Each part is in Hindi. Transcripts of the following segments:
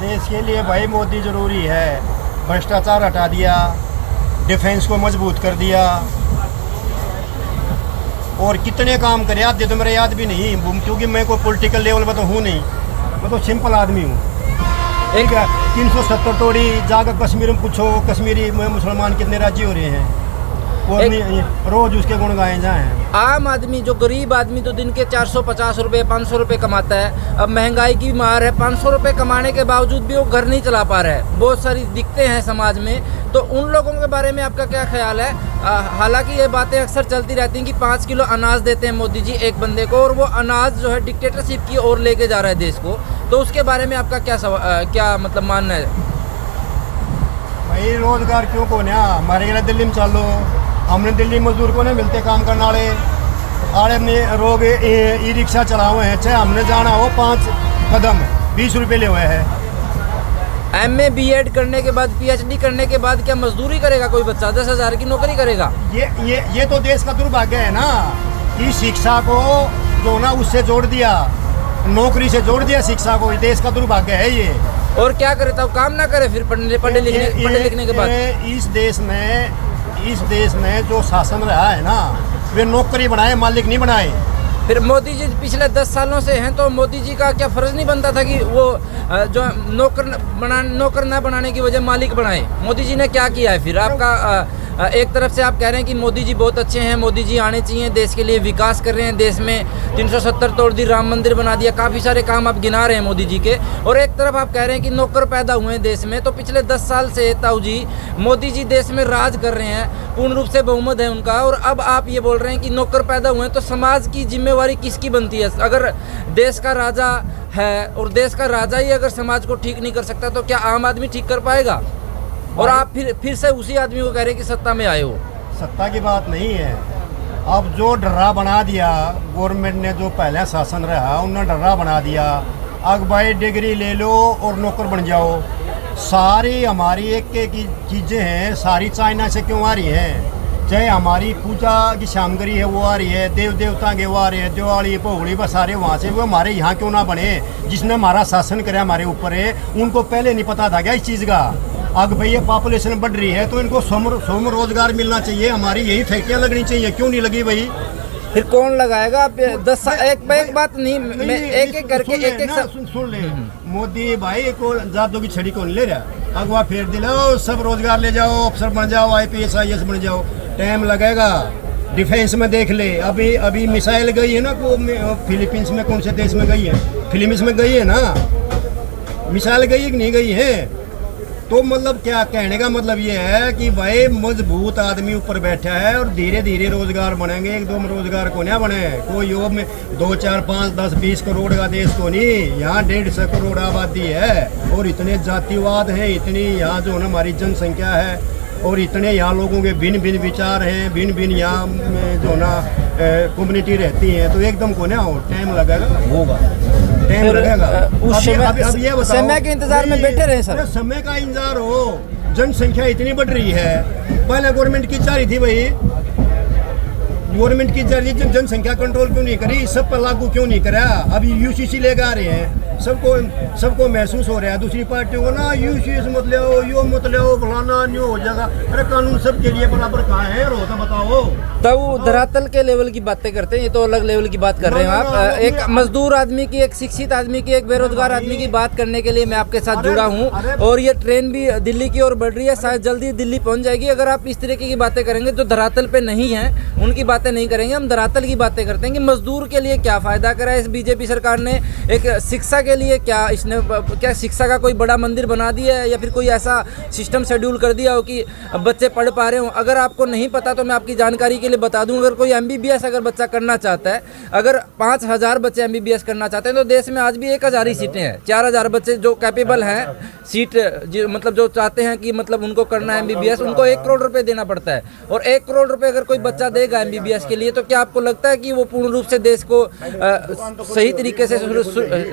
देश के लिए भाई मोदी ज़रूरी है। भ्रष्टाचार हटा दिया, डिफेंस को मजबूत कर दिया और कितने काम करे आधे तो मेरे याद भी नहीं, क्योंकि मैं कोई पॉलिटिकल लेवल पर तो हूँ नहीं, मैं तो सिंपल आदमी हूँ। एक 370 तोड़ी जाकर कश्मीर में पूछो, कश्मीरी मुसलमान कितने राजी हो रहे हैं और रोज उसके गुण गाए जाएं। आम आदमी जो गरीब आदमी तो दिन के 450 रुपये 500 रुपये कमाता है। अब महंगाई की मार है, 500 रुपये कमाने के बावजूद भी वो घर नहीं चला पा रहा है। बहुत सारी दिक्कतें हैं समाज में, तो उन लोगों के बारे में आपका क्या ख्याल है? हालांकि ये बातें अक्सर चलती रहती हैं कि 5 किलो अनाज देते हैं मोदी जी एक बंदे को, और वो अनाज जो है डिक्टेटरशिप की ओर लेके जा रहा है देश को, तो उसके बारे में आपका क्या मतलब मानना है? भाई रोजगार क्यों को ना हमारे लिए दिल्ली में चलो, हमने दिल्ली मजदूर को नहीं मिलते काम करने वाले आड़े में रोग ई रिक्शा चला हुए हैं, चाहे हमने जाना हो 5 कदम 20 रुपये ले हुए हैं। MA BEd करने के बाद PhD करने के बाद क्या मजदूरी करेगा कोई बच्चा? 10,000 की नौकरी करेगा? ये तो देश का दुर्भाग्य है ना कि शिक्षा को जो ना उससे जोड़ दिया, नौकरी से जोड़ दिया शिक्षा को, देश का दुर्भाग्य है ये। और क्या करे तब काम ना करे फिर पढ़ने लिखने के बाद? इस देश में जो शासन रहा है ना, वे नौकरी बनाए, मालिक नहीं बनाए। फिर मोदी जी पिछले 10 सालों से हैं, तो मोदी जी का क्या फर्ज नहीं बनता था कि वो जो नौकर ना बनाने की वजह मालिक बनाए? मोदी जी ने क्या किया है फिर? आपका एक तरफ से आप कह रहे हैं कि मोदी जी बहुत अच्छे हैं, मोदी जी आने चाहिए, देश के लिए विकास कर रहे हैं, देश में 370 तोड़ दी, राम मंदिर बना दिया, काफ़ी सारे काम आप गिना रहे हैं मोदी जी के, और एक तरफ आप कह रहे हैं कि नौकर पैदा हुए हैं देश में। तो पिछले 10 साल से ताऊ जी मोदी जी देश में राज कर रहे हैं, पूर्ण रूप से बहुमत है उनका, और अब आप ये बोल रहे हैं कि नौकर पैदा हुए हैं, तो समाज की जिम्मेवारी किसकी बनती है? अगर देश का राजा है और देश का राजा ही अगर समाज को ठीक नहीं कर सकता, तो क्या आम आदमी ठीक कर पाएगा? और आप फिर से उसी आदमी को कह रहे हैं कि सत्ता में आए हो। सत्ता की बात नहीं है, अब जो डर्रा बना दिया गवर्नमेंट ने, जो पहला शासन रहा उन्होंने डर्रा बना दिया। अब भाई डिग्री ले लो और नौकर बन जाओ। सारी हमारी एक की चीज़ें हैं, सारी चाइना से क्यों आ रही हैं? चाहे हमारी पूजा की सामग्री है वो आ रही है, देव देवता के वो आ रहे हैं, दिवाली पोगड़ी बस सारे वहाँ से, वो हमारे यहाँ क्यों ना बने? जिसने हमारा शासन कराया हमारे ऊपर है, उनको पहले नहीं पता था क्या इस चीज़ का? अब भाई ये पॉपुलेशन बढ़ रही है तो इनको स्वयं रोजगार मिलना चाहिए, हमारी यही फैक्ट्रियाँ लगनी चाहिए, क्यों नहीं लगी भाई? फिर कौन लगाएगा? आप 10 साल एक बात नहीं, मैं एक करके एक सुन ले। मोदी भाई को जादू की छड़ी कौन ले रहा? अगवा फेर दिलाओ, सब रोजगार ले जाओ, अफसर बन जाओ, IPS IAS बन जाओ, टाइम लगेगा। डिफेंस में देख ले, अभी मिसाइल गई है ना, को फिलीपींस में कौन से देश में गई है? फिलीपींस में गई है ना, मिसाइल गई है कि नहीं गई है? तो मतलब क्या कहने का मतलब ये है कि भाई मजबूत आदमी ऊपर बैठा है और धीरे धीरे रोजगार बनेंगे। 1-2 रोजगार को नहीं बने, कोई योग में 2, 4, 5, 10, 20 करोड़ का देश तो नहीं, यहाँ 150 करोड़ आबादी है और इतने जातिवाद हैं, इतनी यहाँ जो है हमारी जनसंख्या है और इतने यहाँ लोगों के भिन्न भिन्न विचार हैं, भिन्न भिन्न यहाँ जो ना कम्युनिटी रहती है, तो एकदम को ना हो टाइम लगेगा, होगा टाइम लगेगा। अब ये बताओ, समय के इंतजार में बैठे रहे सर? समय का इंतजार हो, जनसंख्या इतनी बढ़ रही है। पहले गवर्नमेंट की जा रही थी भाई, गवर्नमेंट की जा रही थी, जनसंख्या कंट्रोल क्यों नहीं करी, सब पर लागू क्यों नहीं करा? अभी UCC लेकर आ रहे हैं, सबको महसूस हो रहा है दूसरी पार्टियों को ना, UCC मत ले आओ, यो मत ले आओ, फलाना न्यू हो जाएगा। अरे कानून सबके लिए बराबर कहाँ है? रोता बताओ। तब धरातल के लेवल की बातें करते हैं, ये तो अलग लेवल की बात कर रहे हैं आप। एक मजदूर आदमी की, एक शिक्षित आदमी की, एक बेरोजगार आदमी की बात करने के लिए मैं आपके साथ जुड़ा हूँ, और ये ट्रेन भी दिल्ली की ओर बढ़ रही है, शायद जल्दी दिल्ली पहुँच जाएगी। अगर आप इस तरीके की बातें करेंगे जो धरातल पे नहीं है, उनकी बातें नहीं करेंगे, हम धरातल की बातें करते हैं कि मजदूर के लिए क्या फ़ायदा करा है इस बीजेपी सरकार ने। एक शिक्षा के लिए क्या शिक्षा का कोई बड़ा मंदिर बना दिया है, या फिर कोई ऐसा सिस्टम शेड्यूल कर दिया हो कि बच्चे पढ़ पा रहे हो? अगर आपको नहीं पता तो मैं आपकी जानकारी के लिए बता दूं, अगर कोई MBBS अगर बच्चा करना चाहता है, अगर 5000 बच्चे MBBS करना चाहते हैं, तो देश में आज भी 1000 ही सीटें हैं। 4000 बच्चे जो कैपेबल हैं सीट, मतलब जो चाहते हैं कि मतलब उनको करना है MBBS, उनको 1 करोड़ रुपए देना पड़ता है। और 1 करोड़ रुपए अगर कोई बच्चा देगा MBBS के लिए, तो क्या आपको लगता है कि वो पूर्ण रूप से देश को सही तरीके से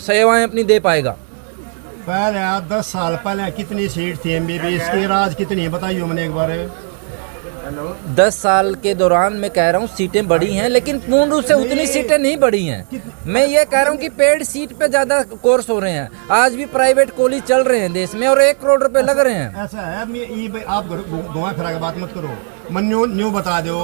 सेवाएं अपनी दे पाएगा? पहले 10 साल पहले कितनी सीट थी MBBS की, राज कितनी है बताइए मैंने एक बार? 10 साल के दौरान मैं कह रहा हूँ सीटें बढ़ी हैं, लेकिन पूर्ण रूप से उतनी सीटें नहीं बढ़ी हैं। मैं ये कह रहा हूँ कि पेड सीट पे ज़्यादा कोर्स हो रहे हैं। आज भी प्राइवेट कॉलेज चल रहे हैं देश में और 1 करोड़ रुपए लग रहे हैं। ऐसा है, आप घुमा फिरा के बात मत करो। मन न्यू बता दो,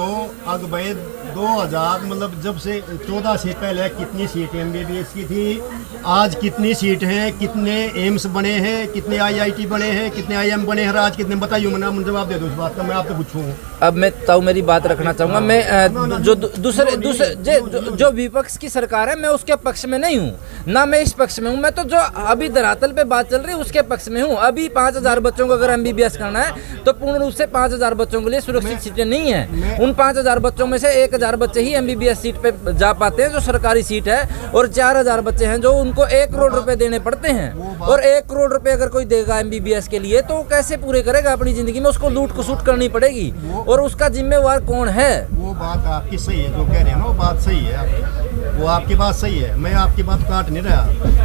अग भाई 2000 मतलब जब से 14 से पहले कितनी सीटें MBBS की थी, आज कितनी सीट हैं, कितने एम्स बने हैं, कितने IIT बने हैं, कितने IIM बने हैं, आज कितने बताइए। मुझे जवाब दे दो इस बात का, मैं आपसे पूछूं। अब मैं ताऊ मेरी बात रखना चाहूँगा। मैं जो दूसरे जो विपक्ष की सरकार है मैं उसके पक्ष में नहीं हूँ, ना मैं इस पक्ष में हूँ। मैं तो जो अभी धरातल पे बात चल रही है उसके पक्ष में हूँ। अभी 5000 बच्चों को अगर MBBS करना है तो पूर्ण रूप से 5000 बच्चों के लिए सुरक्षित सीटें नहीं है। उन 5000 बच्चों में से 1000 बच्चे ही MBBS सीट पे जा पाते हैं जो सरकारी सीट है, और 4000 बच्चे हैं जो उनको 1 करोड़ रुपए देने पड़ते हैं। और 1 करोड़ रुपए अगर कोई देगा MBBS के लिए तो कैसे पूरे करेगा अपनी जिंदगी में? उसको लूट खसूट करनी पड़ेगी, और उसका जिम्मेवार कौन है? वो बात आपकी सही है, जो कह रहे हैं ना वो बात सही है, वो आपकी बात सही है, मैं आपकी बात काट नहीं रहा।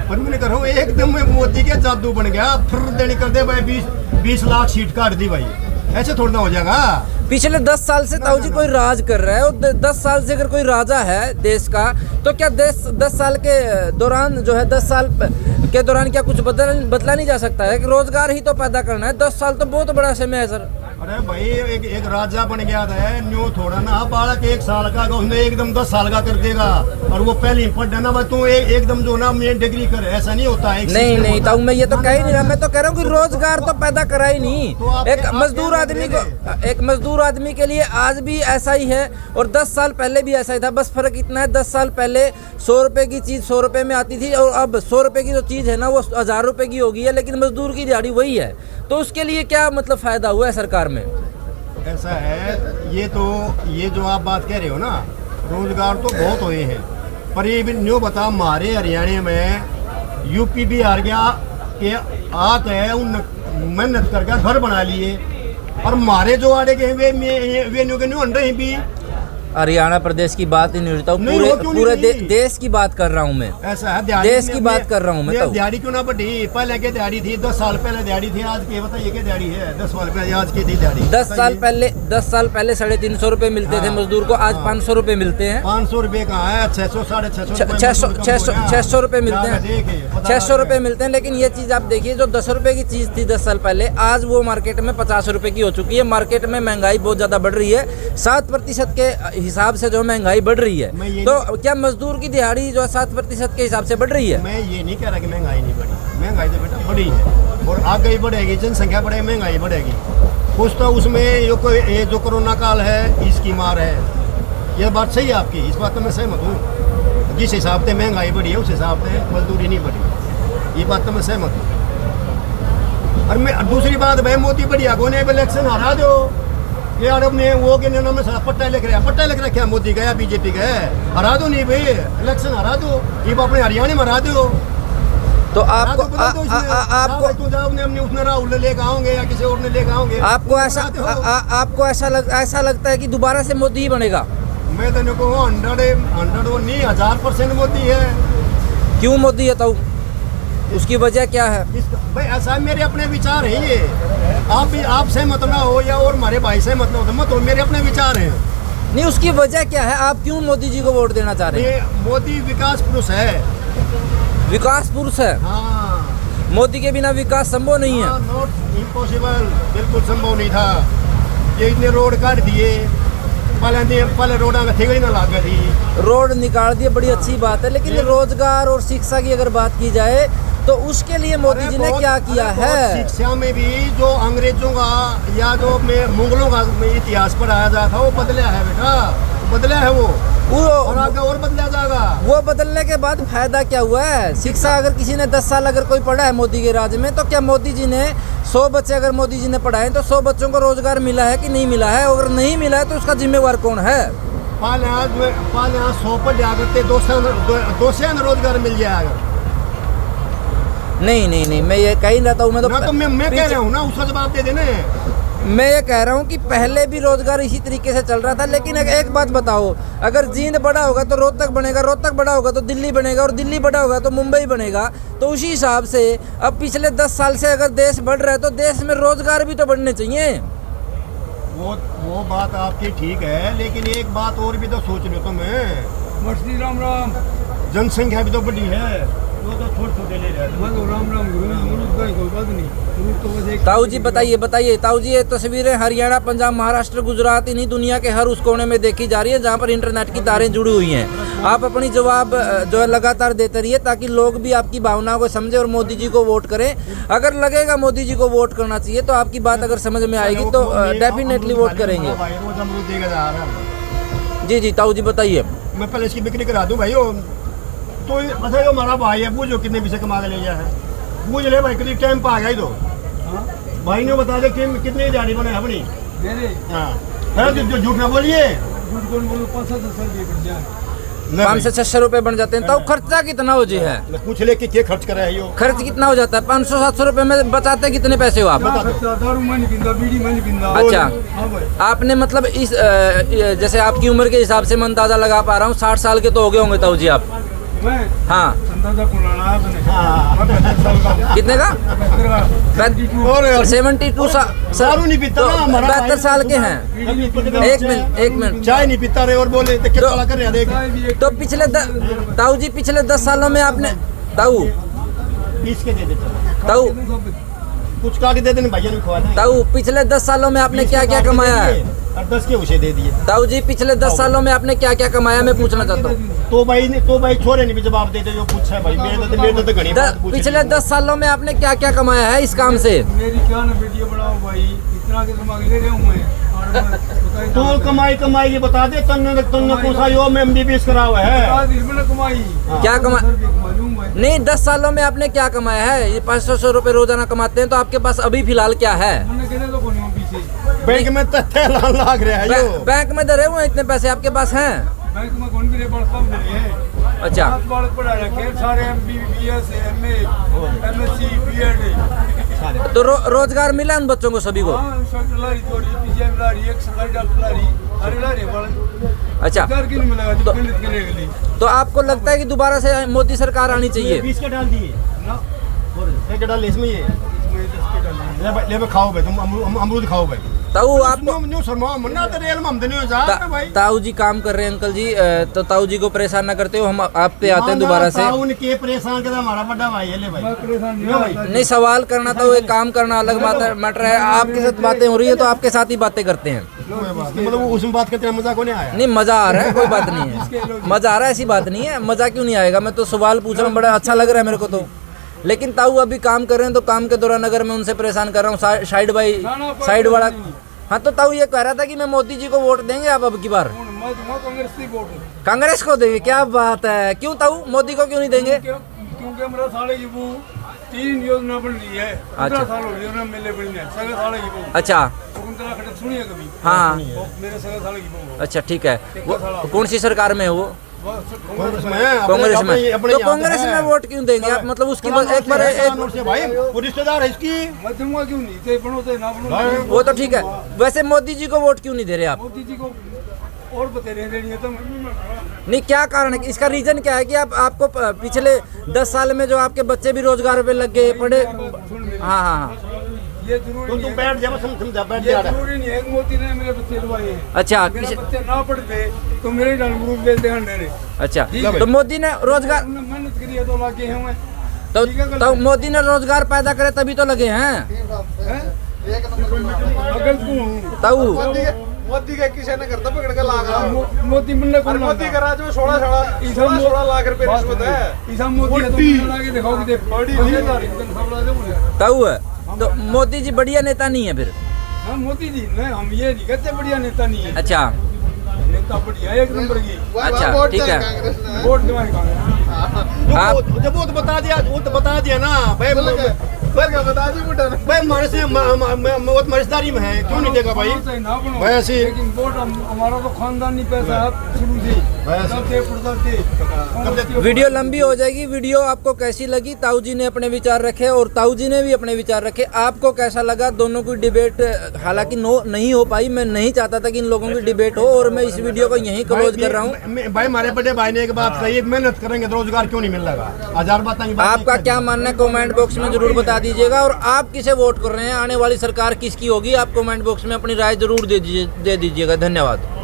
पर मैंने कह रहा हूँ एकदम मोदी के जादू बन गया, फिर देनी कर दे भाई 20 लाख सीट काट दी भाई, ऐसे थोड़ा ना हो जाएगा। पिछले 10 साल से ताऊ जी कोई राज कर रहा है, और 10 साल से अगर कोई राजा है देश का तो क्या 10 साल के दौरान जो है 10 साल के दौरान क्या कुछ बदला नहीं जा सकता है? कि रोजगार ही तो पैदा करना है। 10 साल तो बहुत बड़ा समय है सर। अरे भाई एक राजा बन गया था, न्यू थोड़ा ना बालक 1 साल का उसने एकदम 10 साल का कर देगा, और वो पहले ही पढ़ देना भाई तू एकदम जो ना मैं डिग्री कर, ऐसा नहीं होता है। नहीं ताऊ मैं ये तो कह ही नहीं रहा, मैं तो कह रहा हूँ कि रोजगार तो पैदा करा ही नहीं। एक मजदूर आदमी के लिए आज भी ऐसा ही है, और 10 साल पहले भी ऐसा ही था। बस फर्क इतना है 10 साल पहले 100 रुपए की चीज 100 रुपए में आती थी, और अब 100 रुपए की जो चीज है ना वो 1000 रुपए की हो गई है, लेकिन मजदूर की दिहाड़ी वही है। तो उसके लिए क्या मतलब फायदा हुआ है सरकार में? ऐसा है, ये जो आप बात कह रहे हो ना, रोजगार तो बहुत हुए हैं, पर ये भी न्यू बता हमारे हरियाणा में UP भी हार गया कि आके उन मेहनत करके घर बना लिए, और हमारे जो आड़े के वे न्यू के न्यू अंडे ही भी। हरियाणा प्रदेश की बात ही नहीं होता, पूरे देश की बात कर रहा हूँ मैं। ऐसा है, देश की बात कर रहा हूँ मैं। तो दिहाड़ी क्यों ना बढ़ी? पहले क्या दिहाड़ी थी? 10 साल पहले दिहाड़ी थी, आज की बताइए क्या दिहाड़ी है? 10 साल पहले आज की थी दिहाड़ी। 10 साल पहले 350 रुपए मिलते थे मजदूर को, आज 500 रुपए मिलते हैं। 500 रुपए कहाँ है? 600 600 रुपए मिलते हैं, 600 रुपए मिलते हैं। लेकिन ये चीज आप देखिए, जो 10 रुपए की चीज थी 10 साल पहले, आज वो मार्केट में 50 रुपए की हो चुकी है। मार्केट में महंगाई बहुत ज्यादा बढ़ रही है, 7% के हिसाब से जो महंगाई बढ़ रही है। तो क्या मजदूर की दिहाड़ी जो 7% के हिसाब से बढ़ रही है? मैं ये नहीं कह रहा कि महंगाई नहीं बढ़ी, महंगाई तो बेटा बढ़ी है, और आगे ही बढ़ेगी। जनसंख्या बढ़ेगी, महंगाई बढ़ेगी। कुछ तो उसमें ये जो कोरोना काल है इसकी मार है। यह बात सही है आपकी, इस बात तो मैं सहमत हूँ। जिस हिसाब से महंगाई बढ़ी है उस हिसाब से मजदूरी नहीं बढ़ी, ये बात तो मैं सहमत हूँ। और मैं दूसरी बात भाई, मोदी बढ़िया को नहीं इलेक्शन हरा दो यार, अपने वो के नाम में सारा पट्टा लिख रखा मोदी गया, BJP गया, हरा दो नहीं भाई, इलेक्शन हरा दो, ये अपने हरियाणा में हरा दो। तो आपको उसने राहुल लेकर आओगे या किसी और ने लेकर आओगे? आपको ऐसा लगता है कि दोबारा से मोदी ही बनेगा? मैं तो कहूँ 100 नहीं 1000% मोदी है। क्यों मोदी है ताऊ? उसकी वजह क्या है? भाई ऐसा मेरे अपने विचार है, ये आप सहमत ना हो या और हमारे भाई सहमत ना हो मत हो, मेरे अपने विचार हैं। नहीं, उसकी वजह क्या है? आप क्यों मोदी जी को वोट देना चाह रहे हैं? मोदी विकास पुरुष है। विकास पुरुष है? हाँ। मोदी के बिना विकास संभव नहीं है। नॉट इम्पॉसिबल, बिल्कुल संभव नहीं था। ये इतने रोड काट दिए, पहले रोडा का ठेका ही ना लगा थी, रोड निकाल दिए, बड़ी अच्छी बात है। लेकिन रोजगार और शिक्षा की अगर बात की जाए तो उसके लिए मोदी जी ने क्या किया है? शिक्षा में भी जो अंग्रेजों का या जो मुगलों का इतिहास पढ़ाया जाता था वो बदला है बेटा, बदला है वो और आगे और बदला जाएगा। वो बदलने के बाद फायदा क्या हुआ है? शिक्षा अगर किसी ने 10 साल अगर कोई पढ़ा है मोदी के राज में, तो क्या मोदी जी ने 100 बच्चे अगर मोदी जी ने पढ़ाए तो 100 बच्चों को रोजगार मिला है कि नहीं मिला है? अगर नहीं मिला है तो उसका जिम्मेवार कौन है? 100 पर जाकर 200 रोजगार मिल जाएगा। नहीं, मैं ये कह रहता हूँ। मैं कह रहा हूँ ना, उसका जवाब दे देने। मैं ये कह रहा हूँ कि पहले भी रोजगार इसी तरीके से चल रहा था। लेकिन एक बात बताओ, अगर जींद बड़ा होगा तो रोहतक बनेगा, रोहतक बड़ा होगा तो दिल्ली बनेगा, और दिल्ली बड़ा होगा तो मुंबई बनेगा। तो उसी हिसाब से अब पिछले 10 साल से अगर देश बढ़ रहा है तो देश में रोजगार भी तो बढ़ने चाहिए। वो बात आपकी ठीक है, लेकिन एक बात और भी तो सोच लो तुम। मस्ती राम राम। जनसंख्या भी तो बड़ी है, वो तो छोटे छोटे ले रहे हैं। मैं तो राम राम गुरु मुरुद का कोई बात नहीं। मुरुद तो बस एक ताऊ जी बताइए ताऊ जी, ये तस्वीरें हरियाणा, पंजाब, महाराष्ट्र, गुजरात, इन्हीं दुनिया के हर उस कोने में देखी जा रही है जहाँ पर इंटरनेट की तारें जुड़ी हुई हैं। आप अपनी जवाब जो है लगातार देते रहिए ताकि लोग भी आपकी भावनाओं को समझे और मोदी जी को वोट करें। अगर लगेगा मोदी जी को वोट करना चाहिए तो आपकी बात अगर समझ में आएगी तो डेफिनेटली वोट करेंगे। जी ताऊ जी बताइए। मैं पहले इसकी बिक्री करा दूं भाई। तो अच्छा जो हमारा भाई है, पूछो कितने पैसे कमा के ले गया है, पूछ ले भाई। कितनी टाइम पर आ गया ही तो हाँ? भाई ने बता दे कितनी दिहाड़ी बने अपनी। मेरे हाँ जो झूठ ना बोलिए। झूठ बोल बोलो 500 रुपये बढ़ जाए। 5 से 600 रुपए बन जाते हैं। तो खर्चा कितना हो जी है? पूछ ले कि क्या खर्च कर रहा है यो। खर्च कितना हो जाता है? 500-700 रुपए में बचाते कितने पैसे हो आप? दारू मैं नहीं पींदा, बीड़ी मैं नहीं पींदा। अच्छा, हाँ भाई। आपने मतलब इस जैसे आपकी उम्र के हिसाब से मैं अंदाजा लगा पा रहा हूँ 60 साल के तो हो गए होंगे ताऊ जी आप। मैं हाँ, अंदाजा कुलाना है अपने। हाँ। मैं 75 साल का हूँ। कितने का? 72 दारू नहीं पीता ना, हमारा 72 साल के हैं। बीड़ी नहीं पींदा। एक मिनट। चाय नहीं पीता रहे और बोले तो क्या कर रहे हैं देख। चाय भी एक तो पिछले ताऊ जी पिछले 10 सालों में आपने ताऊ 20 के दे देते, ताऊ कुछ काट के दे देने भैया ने खवा दें। ताऊ पिछले 10 सालों में आपने क्या क्या कमाया है? और 10 के उसे दे दिए। ताऊ जी पिछले 10 सालों में आपने क्या क्या कमाया मैं पूछना चाहता हूँ। तो भाई छोरे ने भी जवाब देते जो पूछा है भाई। मेरे तो घनी बात पूछ पिछले 10 सालों में आपने क्या क्या कमाया है इस काम से? मेरी क्या ना वीडियो बनाओ भाई, इतना के दिमाग ले रहा हूँ मैं। और मैं बताई तो कमाई की बता दे। तन्ने कौन सा यो में MBBS करा हुआ है। कमाई क्या कमा मालूम भाई। नहीं 10 सालों में आपने क्या कमाया है? ये 500 रुपए रोजाना कमाते हैं तो आपके पास अभी फिलहाल क्या है? मैंने कहने तो कौन हूँ पीछे। बैंक में तत्ते लाग रहा है यो। बैंक में धरे हुए हैं इतने पैसे आपके पास हैं? बैंक में कौन भी नहीं पढ़ता नहीं है। अच्छा। 7 बालक पढ़ा रखे सारे MBBS MA MSc BEd। तो रोजगार मिला उन बच्चों को सभी को? हाँ इंस्पेक्टर ला रही, थोड़ी PGM ला रही, एक सरकारी डॉक्टर ला रही, अरे ला रही बालक। अच्छा, सरकार क्यों नहीं मिलेगा जो पहले करने के लिए तो आपको लगता है कि दोबारा से मोदी सरकार आनी चाहिए? 20 के डाल दिए ना? एक डाल इसमें ये इसमें 10 के डाले। ले खाओ भाई, तुम अमरूद खाओ भाई। ताऊ आपको न्यू शर्मा मन्ना तो रेल में हम देने जा भाई। ताऊ जी काम कर रहे हैं अंकल जी, तो ताऊ जी को परेशान ना करते हो, हम आप पे आते हैं दोबारा से। उनके परेशान कर हमारा बड़ा भाई है ले भाई। मैं परेशान नहीं हूँ भाई। नहीं सवाल करना तो एक काम करना अलग मैटर है। आपके साथ बातें हो रही है तो आपके साथ ही बातें करते हैं। मतलब उसमें बात करते मजा को नहीं आया। नहीं मजा आ रहा है, कोई बात नहीं है, मजा आ रहा है, ऐसी बात नहीं है। मजा क्यों नहीं आएगा? मैं तो सवाल पूछ रहा हूँ, बड़ा अच्छा लग रहा है मेरे को तो। लेकिन ताऊ अभी काम कर रहे हैं तो काम के दौरान अगर मैं उनसे परेशान कर रहा हूँ साइड वाला। हाँ तो ताऊ ये कह रहा था कि मैं मोदी जी को वोट देंगे आप अब की बार? मैं कांग्रेस की वोट हूँ। कांग्रेस को देंगे? क्या बात है, क्यों ताऊ मोदी को क्यों नहीं देंगे? क्योंकि हमारा साले की वो 3 योजना बन रही है। 15 साल हो गए मेले बनी है सगे साले की वो। अच्छा शकुंतला खट्टर सुनिए कभी? हाँ वो मेरे सगे साले की वो। अच्छा ठीक है। वो कौन सी सरकार में है वो? कांग्रेस में है, कांग्रेस में। अपने तो यहाँ कांग्रेस में वोट क्यों देंगे आप? मतलब उसकी एक बार से भाई वो रिश्तेदार है इसकी। मैं दूंगा क्यों नहीं? चाहे बनो चाहे ना बनो। वो तो ठीक है, वैसे मोदी जी को वोट क्यों नहीं दे रहे आप? मोदी जी को और बता रहे हैं तो नहीं क्या कारण है? इसका रीजन क्या है कि आपको पिछले 10 साल में जो आपके बच्चे भी रोजगार पे लग गए पढ़े? हाँ हाँ ये जरूरी नहीं तुम है। बैठ जा, समझा बैठ ये जा। जरूरी नहीं है कि मोदी ने मेरे बच्चे लुभाए हैं। अच्छा मेरे बच्चे ना पढ़ते तो मेरे डाल ग्रुप बेचते हैं डेरे। अच्छा, तो मोदी ने रोजगार हमने मेहनत करी है तो लाके हैं मैं। तो मोदी ने रोजगार पैदा करे तभी तो लगे हैं अगल को ताऊ। मोदी का किसी ने करता पकड़ के लागा। मोदी मुन्ने को मोदी का राज में 16 लाख रुपए रिश्वत है। ईसा मोदी है तो लाके दिखाओ कि देख बड़ी ताऊ है तो मोदी जी बढ़िया नेता नहीं है फिर? हाँ मोदी जी नहीं, हम ये नहीं कहते बढ़िया नेता नहीं है। अच्छा नेता बढ़िया एक नंबर की। अच्छा ठीक है। वोट दिवाई कांग्रेस। आप जब वो तो बता दिया ना भाई। बता दी मुंडा ने। भाई हमारे से वो मर्जदारी में है, क्यों नहीं देगा भाई? ना बनो वैसे ही। लेकिन वोट हमारा तो खानदानी पैसा है शुरू से। दादे परदादे। वीडियो लंबी हो जाएगी। वीडियो आपको कैसी लगी? ताऊ जी ने अपने विचार रखे और ताऊ जी ने भी अपने विचार रखे। आपको कैसा लगा? दोनों की डिबेट हालांकि नहीं हो पाई। मैं नहीं चाहता था कि इन लोगों की डिबेट हो और मैं इस वीडियो को यहीं क्लोज कर रहा हूँ। भाई हमारे बड़े भाई ने एक बात कही, मेहनत करेंगे तो रोजगार क्यों नहीं मिल रहा? 1000 बात। आपका क्या मानना है कमेंट बॉक्स में जरूर बता दीजिएगा। और आप किसे वोट कर रहे हैं, आने वाली सरकार किसकी होगी, आप कमेंट बॉक्स में अपनी राय जरूर दे दीजिएगा। धन्यवाद।